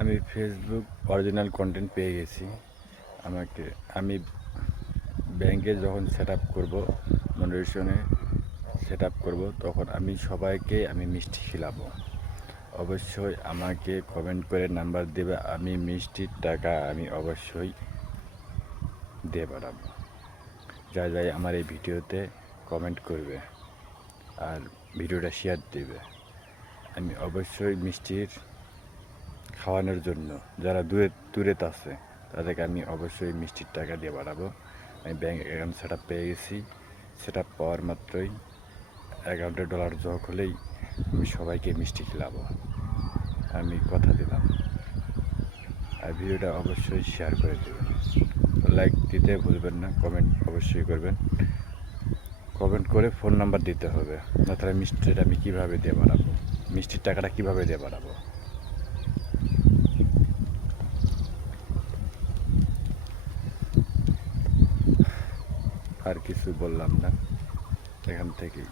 আমি Facebook original content পেয়ে গেছি। আমি ব্যাংকে যখন সেট আপ করবো, মনিটাইজেশনে সেট আপ করবো, তখন আমি সবাইকে মিষ্টি খিলাবো। অবশ্যই আমাকে কমেন্ট করে নাম্বার দেবে, আমি মিষ্টির টাকা অবশ্যই দিয়ে পাঠাবো। যাই আমার এই ভিডিওতে কমেন্ট করবে আর ভিডিওটা শেয়ার দেবে, আমি অবশ্যই মিষ্টির খাওয়ানোর জন্য যারা দূরে আছে তাদেরকে আমি অবশ্যই মিষ্টির টাকা দিয়ে পাঠাবো। আমি ব্যাঙ্ক অ্যাকাউন্ট সেট আপ পেয়ে গেছি। সেট আপ পাওয়ার মাত্রই অ্যাকাউন্টে ডলার যোগ হলেই আমি সবাইকে মিষ্টি খিলাবো, আমি কথা দিলাম। আর ভিডিওটা অবশ্যই শেয়ার করে দেবেন, লাইক দিতে ভুলবেন না, কমেন্ট অবশ্যই করবেন। কমেন্ট করে ফোন নাম্বার দিতে হবে, না তাহলে মিষ্টিটা আমি কীভাবে দিয়ে বাড়াবো, মিষ্টির টাকাটা কীভাবে দিয়ে বাড়াবো। আর কিছু বললাম না, এখান থেকেই।